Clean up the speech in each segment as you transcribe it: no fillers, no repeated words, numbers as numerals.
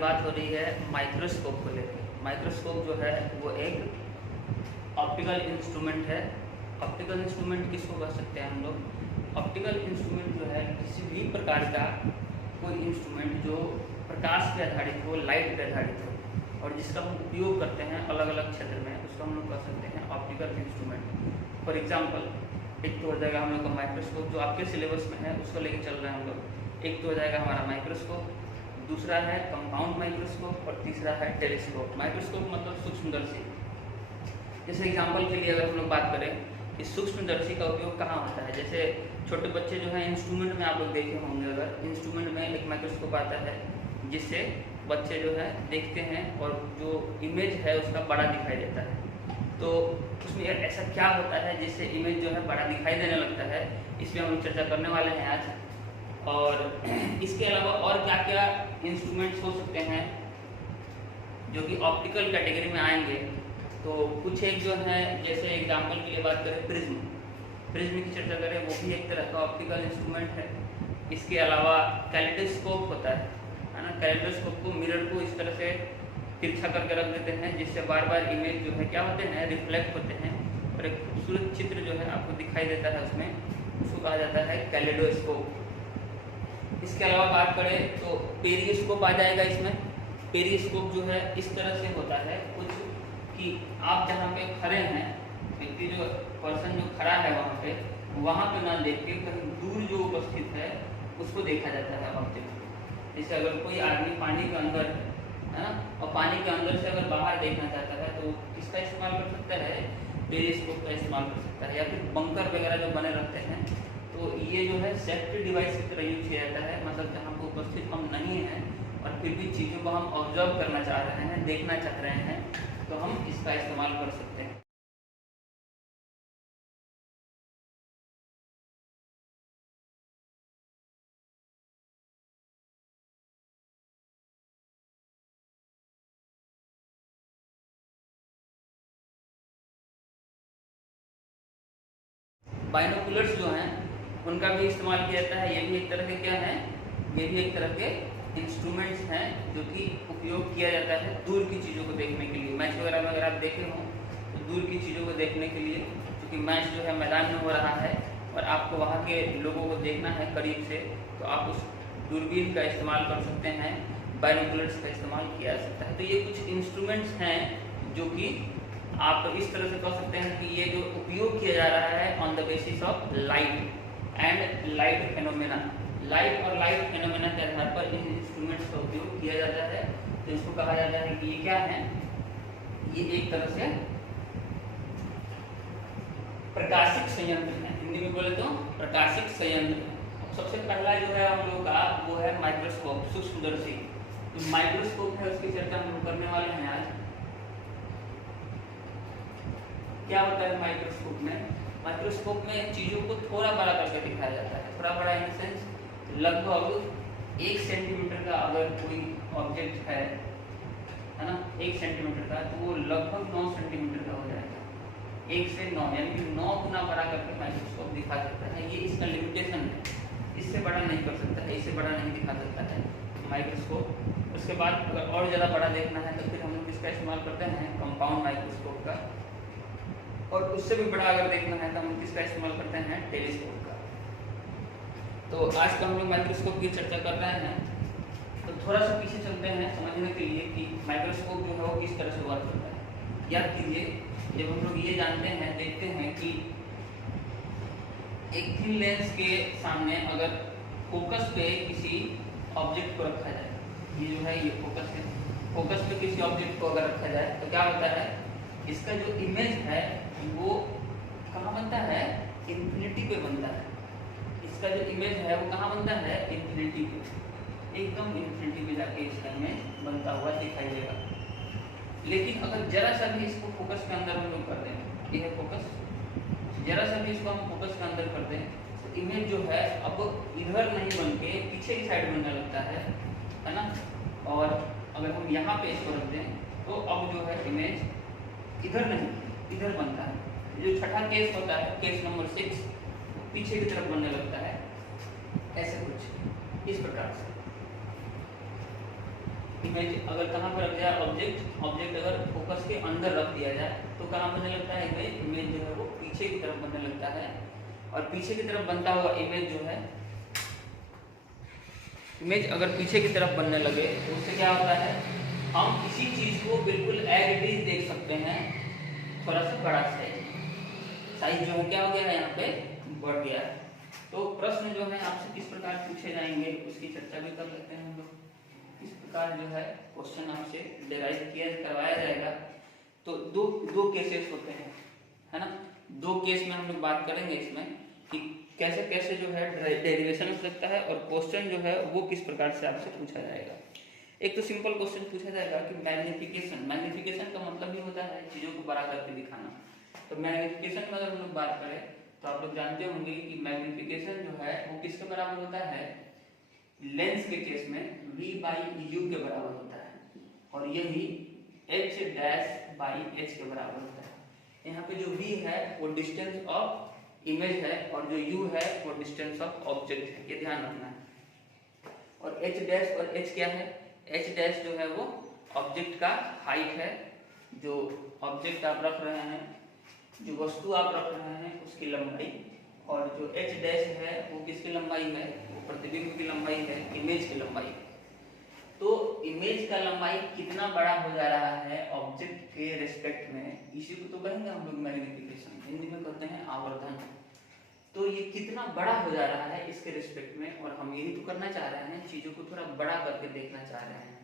बात हो रही है माइक्रोस्कोप को लेकर। माइक्रोस्कोप जो है वो एक ऑप्टिकल इंस्ट्रूमेंट है। ऑप्टिकल इंस्ट्रूमेंट किसको कह सकते हैं हम लोग? ऑप्टिकल इंस्ट्रूमेंट जो है किसी भी प्रकार का कोई इंस्ट्रूमेंट जो प्रकाश पे आधारित हो, लाइट पे आधारित हो और जिसका हम उपयोग करते हैं अलग अलग क्षेत्र में, उसको हम लोग कह सकते हैं ऑप्टिकल इंस्ट्रूमेंट। फॉर एग्जाम्पल, एक तो हो जाएगा हम लोग का माइक्रोस्कोप जो आपके सिलेबस में है, उसको लेके चल रहे हैं हम लोग। एक तो हो जाएगा हमारा माइक्रोस्कोप, दूसरा है कंपाउंड माइक्रोस्कोप और तीसरा है टेलीस्कोप। माइक्रोस्कोप मतलब सूक्ष्मदर्शी। जैसे एग्जाम्पल के लिए अगर हम लोग बात करें कि सूक्ष्मदर्शी का उपयोग कहाँ होता है, जैसे छोटे बच्चे जो हैं इंस्ट्रूमेंट में आप लोग देखे होंगे, अगर इंस्ट्रूमेंट में एक माइक्रोस्कोप आता है जिससे बच्चे जो है देखते हैं और जो इमेज है उसका बड़ा दिखाई देता है। तो उसमें ऐसा क्या होता है जिससे इमेज जो है बड़ा दिखाई देने लगता है, इस पर हम लोग चर्चा करने वाले हैं आज। और इसके अलावा और क्या क्या इंस्ट्रूमेंट्स हो सकते हैं जो कि ऑप्टिकल कैटेगरी में आएंगे, तो कुछ एक जो है, जैसे एग्जाम्पल के लिए बात करें प्रिज्म। प्रिज्म की चर्चा करें, वो भी एक तरह का ऑप्टिकल इंस्ट्रूमेंट है। इसके अलावा कैलेडोस्कोप होता है ना। कैलेडोस्कोप को, मिरर को इस तरह से तिरछा करके रख देते हैं जिससे बार बार इमेज जो है क्या होते हैं, रिफ्लेक्ट होते हैं और एक खूबसूरत चित्र जो है आपको दिखाई देता है उसमें, उसको कहा जाता है कैलेडोस्कोप। इसके अलावा बात करें तो पेरिस्कोप आ जाएगा इसमें। पेरिस्कोप जो है इस तरह से होता है कुछ कि आप जहाँ पे खड़े हैं, व्यक्ति जो पर्सन जो खड़ा है वहाँ पे ना देख के कहीं दूर जो उपस्थित है उसको देखा जाता है ऑब्जेक्ट। जैसे अगर कोई आदमी पानी के अंदर है ना, और पानी के अंदर से अगर बाहर देखना चाहता है तो किसका इस्तेमाल कर सकता है? पेरिस्कोप का इस्तेमाल कर सकता है। या फिर बंकर वगैरह जो बने रहते हैं, तो ये जो है सेफ्टी डिवाइस की तरह यूज किया जाता है। मतलब जहाँ पर उपस्थित हम नहीं हैं और फिर भी चीज़ों को हम ऑब्जर्व करना चाह रहे हैं, देखना चाह रहे हैं, तो हम इसका इस्तेमाल कर सकते हैं। बाइनोकुलर्स जो हैं उनका भी इस्तेमाल किया जाता है। ये भी एक तरह के क्या हैं, ये भी एक तरह के इंस्ट्रूमेंट्स हैं जो कि उपयोग किया जाता है दूर की चीज़ों को देखने के लिए। मैच वगैरह में अगर आप देखे हों तो दूर की चीज़ों को देखने के लिए, क्योंकि मैच जो है मैदान में हो रहा है और आपको वहाँ के लोगों को देखना है करीब से, तो आप उस दूरबीन का इस्तेमाल कर सकते हैं, बाइनोकुलर्स का इस्तेमाल किया जा सकता है। तो ये कुछ इंस्ट्रूमेंट्स हैं जो कि आप इस तरह से कह सकते हैं कि ये जो उपयोग किया जा रहा है on the basis of light and light phenomena. Light और लाइट फेनोमेना के आधार पर इन इंस्ट्रूमेंट्स का उपयोग किया जाता है। तो इसको कहा जाता है कि ये क्या है, ये एक तरह से प्रकाशिक संयंत्र है। हिंदी में बोले तो प्रकाशिक संयंत्र। सबसे पहला जो है हम लोग का वो है माइक्रोस्कोप, सूक्ष्मदर्शी। तो माइक्रोस्कोप है, उसकी चर्चा हम लोग करने वाले हैं आज। क्या होता है माइक्रोस्कोप में? माइक्रोस्कोप में चीज़ों को थोड़ा बड़ा करके दिखाया जाता है। थोड़ा बड़ा इन सेंस लगभग 1 सेंटीमीटर का अगर कोई ऑब्जेक्ट है ना, 1 सेंटीमीटर का, तो वो लगभग 9 सेंटीमीटर का हो जाएगा। 1 से 9 यानी कि 9 गुना बड़ा करके माइक्रोस्कोप दिखा सकता है। ये इसका लिमिटेशन है, इससे बड़ा नहीं कर सकता है, इससे बड़ा नहीं दिखा सकता है माइक्रोस्कोप। उसके बाद अगर और ज़्यादा बड़ा देखना है तो फिर हम लोग किसका इस्तेमाल करते हैं? कंपाउंड माइक्रोस्कोप का। और उससे भी बड़ा अगर देखना है तो हम किसका इस्तेमाल करते हैं? टेलीस्कोप का। तो आज का हम लोग माइक्रोस्कोप की चर्चा कर रहे हैं, तो थोड़ा सा पीछे चलते हैं समझने के लिए कि माइक्रोस्कोप जो है वो किस तरह से वर्क करता है। याद कीजिए, जब हम लोग ये जानते हैं, देखते हैं कि एक थिन लेंस के सामने अगर फोकस पे किसी ऑब्जेक्ट को रखा जाए, ये जो है ये फोकस है, फोकस पे किसी ऑब्जेक्ट को अगर रखा जाए तो क्या होता है, इसका जो इमेज है वो कहाँ बनता है? इन्फिनिटी पे बनता है। इसका जो इमेज है वो कहाँ बनता है? इन्फिनिटी पे, एकदम इन्फिनिटी पे जाके इसका इमेज बनता हुआ दिखाई देगा। लेकिन अगर जरा सा भी इसको फोकस के अंदर हम लोग कर दें, ये है फोकस, जरा सा भी इसको हम फोकस के अंदर कर दें तो इमेज जो है अब इधर नहीं बन के पीछे की साइड बनने लगता है ना। और अगर हम यहाँ पे इसको रख दें तो अब जो है इमेज इधर नहीं, इधर बनता है। जो छठा केस होता है, केस नंबर 6, पीछे की तरफ बनने लगता है, ऐसे कुछ इस प्रकार से। इमेज अगर कहाँ पर रख दिया ऑब्जेक्ट अगर फोकस के अंदर रख दिया जाए तो कहाँ बनने लगता है इमेज जो है वो पीछे की तरफ बनने लगता है। और पीछे की तरफ बनता हुआ इमेज जो है, इमेज अगर पीछे की तरफ बनने लगे तो उससे क्या होता है, हम किसी चीज को बिल्कुल एज इट इज देख सकते हैं, थोड़ा सा बड़ा साइज जो है क्या हो गया है, यहाँ पे बढ़ गया है। तो प्रश्न जो है आपसे किस प्रकार पूछे जाएंगे उसकी चर्चा भी कर लेते हैं हम लोग। इस प्रकार जो है क्वेश्चन आपसे डिराइव करवाया जाएगा। तो दो केसेस होते हैं, है ना। दो केस में हम लोग बात करेंगे इसमें कि कैसे कैसे जो है डेरिवेशन हो सकता है और क्वेश्चन जो है वो किस प्रकार से आपसे पूछा जाएगा। एक तो सिंपल क्वेश्चन पूछा जाएगा कि मैग्निफिकेशन का मतलब ही होता है चीजों को बड़ा करके दिखाना। तो मैग्निफिकेशन में अगर हम लोग बात करें तो आप लोग जानते होंगे कि मैग्निफिकेशन जो है वो किसके बराबर होता है, लेंस के केस में v/u के बराबर होता है और यही h डैश बाई h के बराबर होता है। यहाँ पे जो v है वो डिस्टेंस ऑफ इमेज है और जो u है वो डिस्टेंस ऑफ ऑब्जेक्ट है, ये ध्यान रखना है। और h डैश और h क्या है, h डैश जो है वो ऑब्जेक्ट का हाइट है, जो ऑब्जेक्ट आप रख रहे हैं, जो वस्तु आप रख रहे हैं उसकी लंबाई, और जो h डैश है वो किसकी लंबाई है, वो प्रतिबिंब की लंबाई है, इमेज की लंबाई। तो इमेज का लंबाई कितना बड़ा हो जा रहा है ऑब्जेक्ट के रिस्पेक्ट में, इसी को तो कहेंगे हम लोग मैग्निफिकेशन, हिंदी में कहते हैं आवर्धन। तो ये कितना बड़ा हो जा रहा है इसके रिस्पेक्ट में, और हम यही तो करना चाह रहे हैं, चीजों को थोड़ा बड़ा करके देखना चाह रहे हैं।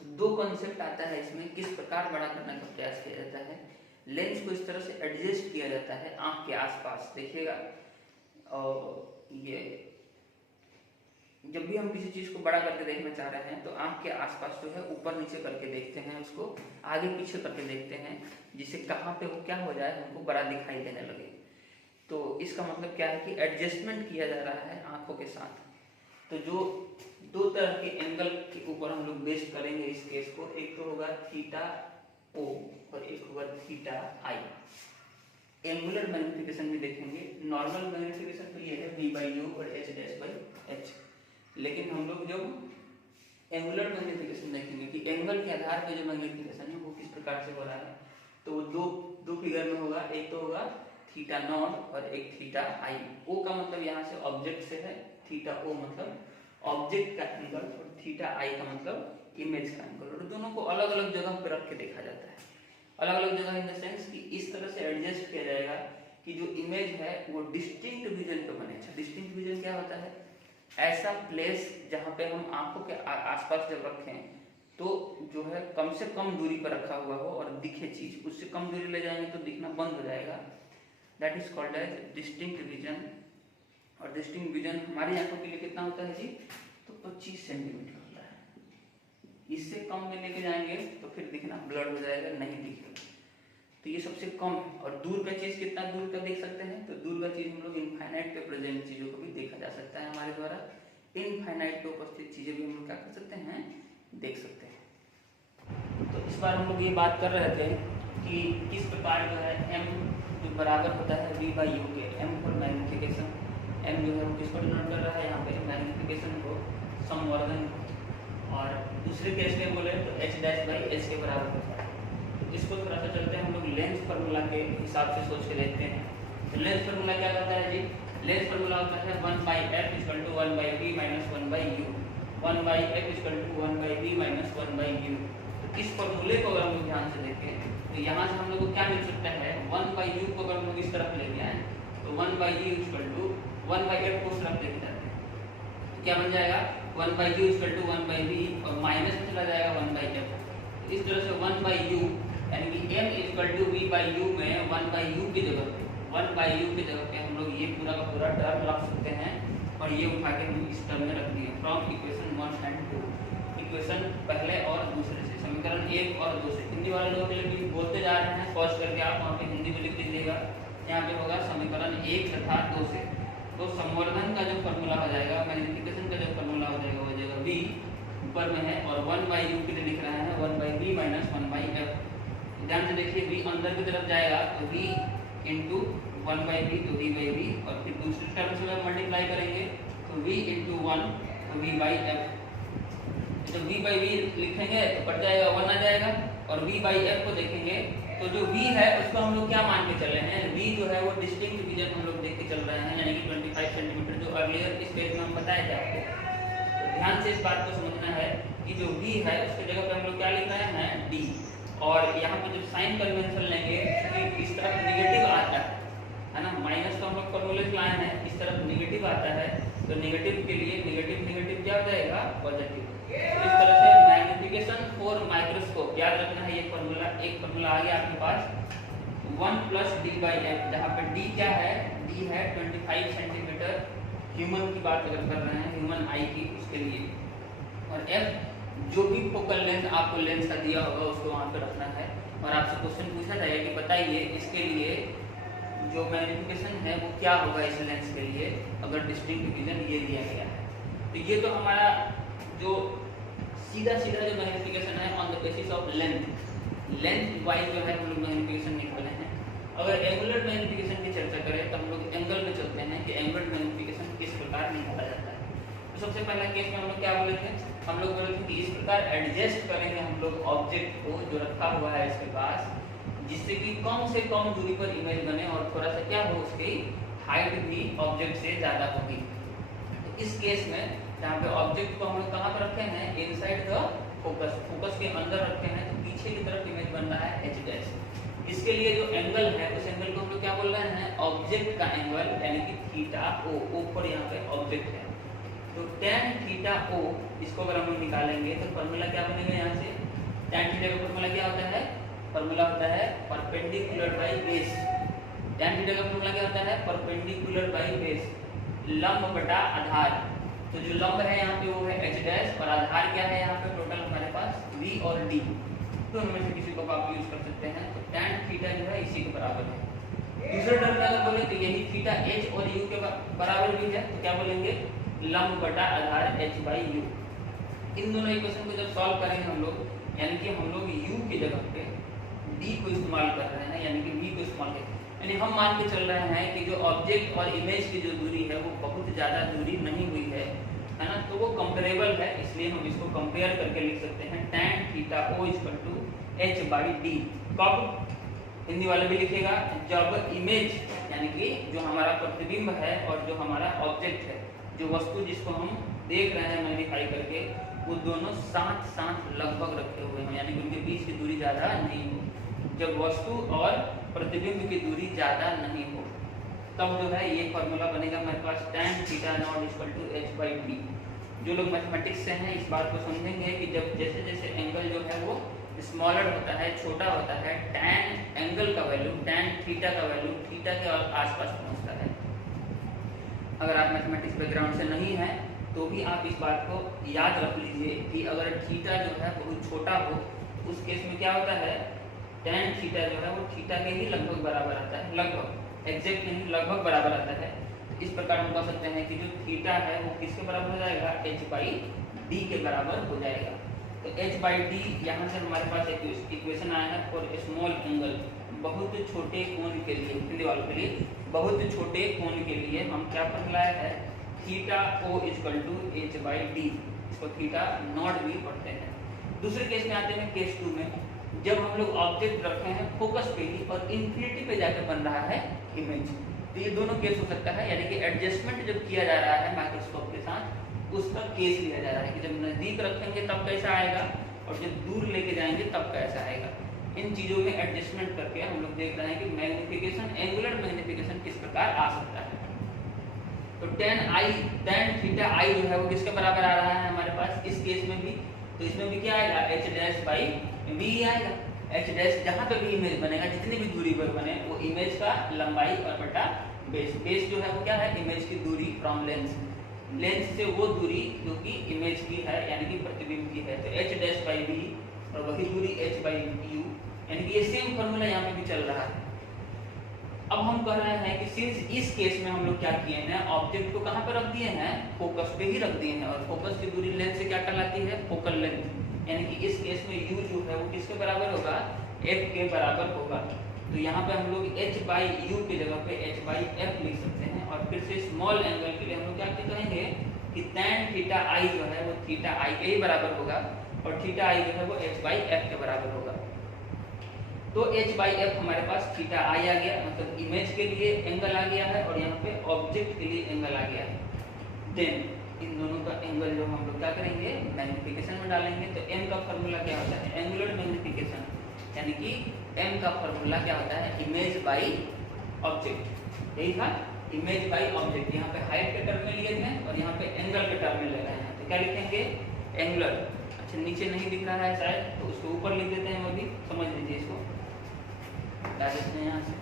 तो दो कॉन्सेप्ट आता है इसमें, किस प्रकार बड़ा करने का प्रयास किया जाता है। लेंस को इस तरह से एडजस्ट किया जाता है आंख के आसपास, देखिएगा। और ये जब भी हम किसी चीज को बड़ा करके देखना चाह रहे हैं तो आंख के आसपास जो है ऊपर नीचे करके देखते हैं, उसको आगे पीछे करके देखते हैं, जिससे कहाँ पे वो क्या हो जाए, हमको बड़ा दिखाई देने लगे। तो इसका मतलब क्या है कि एडजस्टमेंट किया जा रहा है आंखों के साथ। तो जो दो तरह के एंगल के ऊपर हम लोग बेस्ड करेंगे इस केस को, एक तो होगा थीटा ओ और एक होगा थीटा आई। एंगुलर मैग्निफिकेशन भी देखेंगे। नॉर्मल मैग्निफिकेशन तो ये है v/u और h डैश बाई h, लेकिन हम लोग जब एंगुलर मैग्निफिकेशन देखेंगे कि एंगल के आधार पर जो मैग्निफिकेशन है वो किस प्रकार से हो रहा है, तो वो दो फिगर में होगा। एक तो होगा थीटा नॉट और एक थीटा आई। ओ का मतलब यहाँ से ऑब्जेक्ट से है, थीटा ओ मतलब ऑब्जेक्ट का एंगल, और थीटा आई का मतलब इमेज का एंगल। और दोनों को अलग अलग जगह पर रख के देखा जाता है, अलग अलग जगह इन द सेंस कि इस तरह से एडजस्ट किया जाएगा कि जो इमेज है वो डिस्टिंक्ट विजन पे बने। अच्छा, डिस्टिंक्ट विजन क्या होता है, ऐसा प्लेस जहाँ पे हम आंखों के आसपास जब रखें तो जो है कम से कम दूरी पर रखा हुआ हो और दिखे चीज, उससे कम दूरी ले जाएंगे तो दिखना बंद हो जाएगा। That is called as distinct vision. और डिस्टिंक्ट विजन हमारी आंखों के लिए कितना होता है जी, तो 25 सेंटीमीटर होता है। इससे कम में लेके जाएंगे तो फिर दिखना ब्लर हो जाएगा, नहीं दिखेगा। तो ये सबसे कम है। और दूर का चीज कितना दूर का देख सकते हैं, तो दूर का चीज हम लोग इनफाइनाइट पे प्रेजेंट चीजों को भी देखा जा सकता है हमारे द्वारा। इनफाइनाइट पे उपस्थित चीजें भी हम लोग क्या कर सकते हैं, देख सकते हैं। तो इस बार हम लोग ये बात कर रहे थे कि किस प्रकार जो है m जो बराबर होता है v/u के, m फॉर मैग्निफिकेशन। m जो है वो किसको डिनोट कर रहा है, यहाँ पे मैग्निफिकेशन को, संवर्धन। और दूसरे केस में बोले तो h डैश बाई h के बराबर होता है। इसको थोड़ा सा चलते हैं हम लोग लेंस फार्मूला के हिसाब से सोच के देखते हैं। तो लेंस फार्मूला क्या करता है जी, लेंस फार्मूला होता है 1/f = 1/v - 1/u, 1/f = 1/v - 1/u। तो इस फार्मूले को अगर हम लोग ध्यान से देखें तो यहाँ से हम लोग को क्या मिल सकता है, 1/u को अगर हम लोग इस तरफ लेके आए तो 1/u = 1/f को उस तरफ लेके जाते हैं तो क्या बन जाएगा, 1/u = 1/v और माइनस में चला जाएगा 1/f। इस तरह से 1/u यानी कि m = v/u में 1/u की जगह पे हम लोग ये पूरा का पूरा टर्म रख सकते हैं और ये उठा के हम इस टर्म में रख दिए फ्रॉम इक्वेशन 1 एंड 2। इक्वेशन पहले और दूसरे से, समीकरण 1 और 2 से। हिंदी वाले लोगों के लिए भी बोलते जा रहे हैं, पॉज करके आप वहाँ पे हिंदी में लिख लीजिएगा। यहाँ पे होगा समीकरण 1 तथा 2 से। तो संवर्धन का जो फॉर्मूला हो जाएगा, मैग्निफिकेशन का जो फॉर्मूला हो जाएगा वो जगह v ऊपर में है और 1/u के लिए लिख रहे हैं 1/v - 1/f। ध्यान से देखिए, v अंदर की तरफ जाएगा तो v × 1/v तो v/v, और फिर दूसरे टर्म से मल्टीप्लाई करेंगे तो v × 1 तो v/f। जब v बाई वी लिखेंगे तो कट जाएगा, 1 आ जाएगा। और v बाई एफ को देखेंगे तो जो v है उसको हम लोग क्या मान के चल रहे हैं, v जो है वो डिस्टिंक्ट रीजन हम लोग देख के चल रहे हैं, यानी कि 25 सेंटीमीटर जो अर्लियर इस पेज में हम बताए थे आपको। तो ध्यान से इस बात को समझना है कि जो v है उसकी जगह पे हम लोग क्या लिख रहे हैं, d। और यहाँ पे जब साइन कन्वेंशन लेंगे इस तरफ निगेटिव आता है ना, माइनस तो हम लोग फॉर्मूले से लाए हैं, इस तरफ निगेटिव आता है तो निगेटिव के लिए निगेटिव निगेटिव क्या हो जाएगा, पॉजिटिव। तो इस तरह से मैग्निफिकेशन फॉर माइक्रोस्कोप याद रखना है, ये फॉर्मूला एक फॉर्मूला आ गया आपके पास 1 प्लस डी बाई एफ, जहाँ पे डी क्या है, डी है 25 सेंटीमीटर ह्यूमन की बात अगर कर रहे हैं, ह्यूमन आई की, उसके लिए। और एफ जो भी फोकल लेंथ आपको लेंस का दिया होगा उसको वहाँ पे रखना है। और आपसे क्वेश्चन पूछा जाएगा कि बताइए इसके लिए जो मैग्निफिकेशन है वो क्या होगा इस लेंस के लिए अगर डिस्टिंक्ट रीजन ये दिया गया है। तो ये तो हमारा जो सीधा सीधा जो मैग्निफिकेशन है on the basis of length wise जो है हम लोग मैग्निफिकेशन निकाले हैं। अगर एंगुलर मैग्निफिकेशन की चर्चा करें तो हम लोग एंगल में चलते हैं कि एंगुलर मैग्निफिकेशन किस प्रकार निकाला जाता है। तो सबसे पहला केस में हम लोग क्या बोले थे, हम लोग बोले थे कि इस प्रकार एडजस्ट करेंगे हम लोग ऑब्जेक्ट को जो रखा हुआ है इसके पास, जिससे कि कम से कम दूरी पर इमेज बने और थोड़ा सा क्या हो, उसकी हाइट भी ऑब्जेक्ट से ज़्यादा होगी। तो इस केस में जहाँ पे ऑब्जेक्ट को हम लोग कहाँ पर रखे हैं, इनसाइड द फोकस के अंदर रखे हैं, तो पीछे की तरफ इमेज बन रहा है एच डैश। इसके लिए जो एंगल है उस एंगल को हम लोग क्या बोल रहे हैं, ऑब्जेक्ट का एंगल, यानी कि थीटा ओ पर यहाँ पे ऑब्जेक्ट है तो tan थीटा ओ, इसको अगर हम लोग निकालेंगे तो फॉर्मूला क्या बनेगा, यहाँ से tan थीटा का फॉर्मूला क्या होता है, फॉर्मूला होता है perpendicular by base. tan theta का फॉर्मूला क्या होता है, परपेंडिकुलर बाई बेस, लंब बटा आधार। तो जो लंब है यहाँ पे वो है h डैश और आधार क्या है यहाँ पे टोटल हमारे पास v और d, दोनों में से किसी को आप यूज कर सकते हैं। तो tan थीटा जो है इसी के बराबर है। दूसरे टर्म में अगर बोले तो यही थीटा h और u के बराबर भी है, तो क्या बोलेंगे, लंब बटा आधार h बाई यू। इन दोनों इक्वेशन को जब सॉल्व करेंगे हम लोग, यानी कि हम लोग u की जगह पे d को इस्तेमाल कर रहे हैं, यानी कि v को इस्तेमाल कर, यानी हम मान के चल रहे हैं कि जो ऑब्जेक्ट और इमेज की जो दूरी है वो बहुत ज़्यादा दूरी नहीं हुई है ना, तो वो कंपेरेबल है, इसलिए हम इसको कंपेयर करके लिख सकते हैं tan theta o equal to h by d। कब, हिंदी वाले भी लिखेगा, जब इमेज यानी कि जो हमारा प्रतिबिंब है और जो हमारा ऑब्जेक्ट है, जो वस्तु जिसको हम देख रहे हैं मैग्नीफाई करके, वो दोनों साथ साथ लगभग रखे हुए हैं, यानी कि उनके बीच की दूरी ज़्यादा नहीं हो। जब वस्तु और प्रतिबिंब की दूरी ज़्यादा नहीं हो तब जो है ये फॉर्मूला बनेगा हमारे पास tan theta not equal to h by d। जो लोग मैथमेटिक्स से हैं इस बात को समझेंगे कि जब जैसे जैसे एंगल जो है वो स्मॉलर होता है, छोटा होता है, tan एंगल का वैल्यू, tan थीटा का वैल्यू थीटा के आसपास पहुंचता है। अगर आप मैथमेटिक्स बैकग्राउंड से नहीं हैं तो भी आप इस बात को याद रख लीजिए कि अगर थीटा जो है बहुत छोटा हो, उस केस में क्या होता है, tan थीटा जो है वो थीटा के ही लगभग बराबर आता है, लगभग एग्जैक्ट नहीं, लगभग बराबर आता है। इस प्रकार हम कह सकते हैं कि जो थीटा है वो किसके बराबर हो जाएगा, h बाई d के बराबर हो जाएगा। तो h बाई डी यहाँ से हमारे पास एक इक्वेशन आया है फॉर स्मॉल एंगल, बहुत छोटे कोण के लिए, हिंदी वालों के लिए, बहुत छोटे कोण के लिए हम क्या फॉर्मूला है, theta o equal to h by d, इसको थीटा नॉट भी पढ़ते हैं। दूसरे केस में आते हैं केस 2 में, जब हम लोग ऑब्जेक्ट रखे हैं फोकस पे ही और इंफिनिटी पे जाकर बन रहा है इमेज, तो ये दोनों केस हो सकता है, यानी कि एडजस्टमेंट जब किया जा रहा है माइक्रोस्कोप के साथ उसका केस लिया जा रहा है कि जब नज़दीक रखेंगे तब कैसा आएगा और जब दूर लेके जाएंगे तब कैसा आएगा। इन चीज़ों में एडजस्टमेंट करके हम लोग देख रहे हैं कि मैग्निफिकेशन, एंगुलर मैग्निफिकेशन किस प्रकार आ सकता है। तो tan थीटा आई जो है वो किसके बराबर आ रहा है हमारे पास इस केस में भी, तो इसमें भी क्या आएगा, h डैश बाई v आएगा। h डैश जहाँ पे भी इमेज बनेगा, जितनी भी दूरी पर बने, वो इमेज का लंबाई और बटा बेस। बेस जो है वो क्या है, इमेज की दूरी फ्रॉम लेंस, लेंस से वो दूरी जो कि इमेज की है यानी कि प्रतिबिंब की है, तो h डैश बाई v और वही दूरी h बाई u, यानी कि ये सेम फॉर्मूला यहाँ पे भी चल रहा है। अब हम कह रहे हैं कि सिंस इस केस में हम लोग क्या किए हैं, ऑब्जेक्ट को कहाँ पे रख दिए हैं, फोकस पे ही रख दिए हैं, और फोकस की दूरी लेंस से क्या कहलाती है, फोकल लेंथ, यानी कि इस केस में u जो है वो किसके बराबर होगा, f के बराबर होगा। तो यहाँ पे हम लोग h बाई यू की जगह पे h बाई f लिख सकते हैं, और फिर से स्मॉल एंगल के लिए हम लोग क्या कहेंगे, कि tan थीटा आई जो है वो थीटा आई के ही बराबर होगा और थीटा आई जो है वो h बाई एफ के बराबर होगा। तो h बाई एफ हमारे पास थीटा आई आ गया, मतलब इमेज के लिए एंगल आ गया है और यहाँ पे ऑब्जेक्ट के लिए एंगल आ गया है। देन इन दोनों का एंगल जो हम लोग क्या करेंगे, मैग्निफिकेशन में डालेंगे। तो m का फॉर्मूला क्या होता है, एंगुलर मैग्निफिकेशन, यानी कि m का फॉर्मूला क्या होता है, इमेज बाई ऑब्जेक्ट। यही था, इमेज बाई ऑब्जेक्ट। यहाँ पे हाइट के टर्म में लिए थे और यहाँ पे एंगल के टर्म में लगाए हैं। तो क्या लिखेंगे, एंगुलर। अच्छा नीचे नहीं दिख रहा है शायद, तो उसको ऊपर लिख देते हैं, वो भी समझ लीजिए इसको। डाल देते हैं यहाँ से,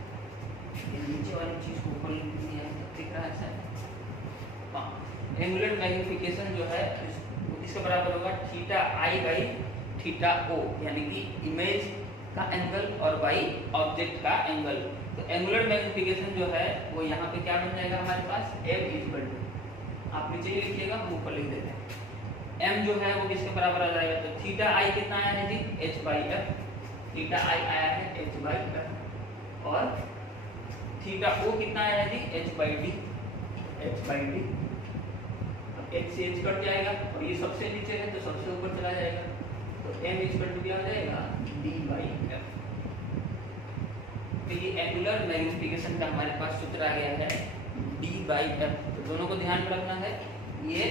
नीचे वाली चीज को ऊपर लिख दीजिए, दिख रहा है शायद। हाँ, एंगुलर मैग्निफिकेशन जो है इसके बराबर होगा थीटा आई बाई थीटा ओ, यानी कि इमेज का एंगल और बाई ऑब्जेक्ट का एंगल। तो एंगुलर मैग्निफिकेशन जो है वो यहाँ पे क्या बन जाएगा हमारे पास, m इक्वल टू, आप नीचे ही लिखिएगा, हम ऊपर लिख देते हैं। m जो है वो किसके बराबर आ जाएगा, तो थीटा आई कितना आया है जी, h बाई एफ। थीटा आई आया है h बाई एफ और थीटा ओ कितना आया है जी, h by D. h by D, h से h कट जाएगा और ये सबसे नीचे है तो सबसे ऊपर चला जाएगा। तो m इक्वल टू क्या हो जाएगा, d बाई एफ। तो ये एंगुलर मैग्निफिकेशन का हमारे पास सूत्र आ गया है d बाई एफ। तो दोनों को ध्यान में रखना है, ये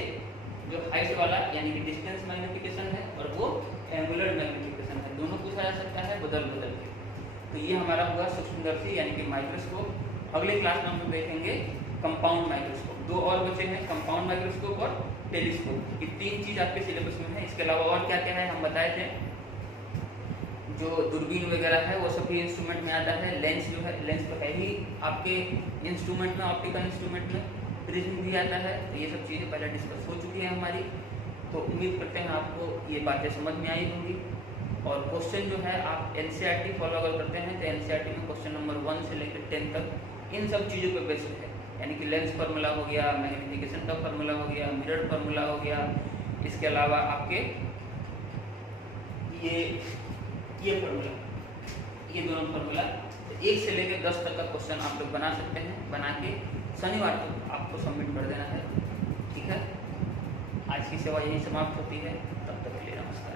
जो हाइट वाला यानी कि डिस्टेंस मैग्निफिकेशन है और वो एंगुलर मैग्निफिकेशन है, दोनों पूछा जा सकता है बदल बदल के। तो ये हमारा हुआ सूक्ष्मदर्शी यानी कि माइक्रोस्कोप। अगले क्लास में हम लोग देखेंगे कंपाउंड माइक्रोस्कोप। दो और बचे हैं, कंपाउंड माइक्रोस्कोप और टेलीस्कोप। ये तीन चीज आपके सिलेबस में है। इसके अलावा और क्या क्या है हम बताए थे, जो दूरबीन वगैरह है वो सभी इंस्ट्रूमेंट में आता है। लेंस जो है, लेंस तो है ही आपके इंस्ट्रूमेंट में, ऑप्टिकल इंस्ट्रूमेंट में। प्रिज्म भी आता है। तो ये सब चीज़ें पहले डिस्कस हो चुकी है हमारी। तो उम्मीद करते हैं आपको ये बातें समझ में आई होंगी। और क्वेश्चन जो है आप एनसीईआरटी फॉलो अगर करते हैं तो एनसीईआरटी में क्वेश्चन नंबर 1 से लेकर 10 तक इन सब चीज़ों पर बेस्ड है, यानी कि लेंस फार्मूला हो गया, मैग्निफिकेशन का फार्मूला हो गया, मिरर फार्मूला हो गया। इसके अलावा आपके ये फार्मूला, ये दोनों फार्मूला, तो 1 से लेकर 10 तक का क्वेश्चन आप लोग बना सकते हैं। बना के शनिवार को आपको सबमिट कर देना है, ठीक है। आज की सेवा यही समाप्त होती है, तब तक के लिए नमस्कार।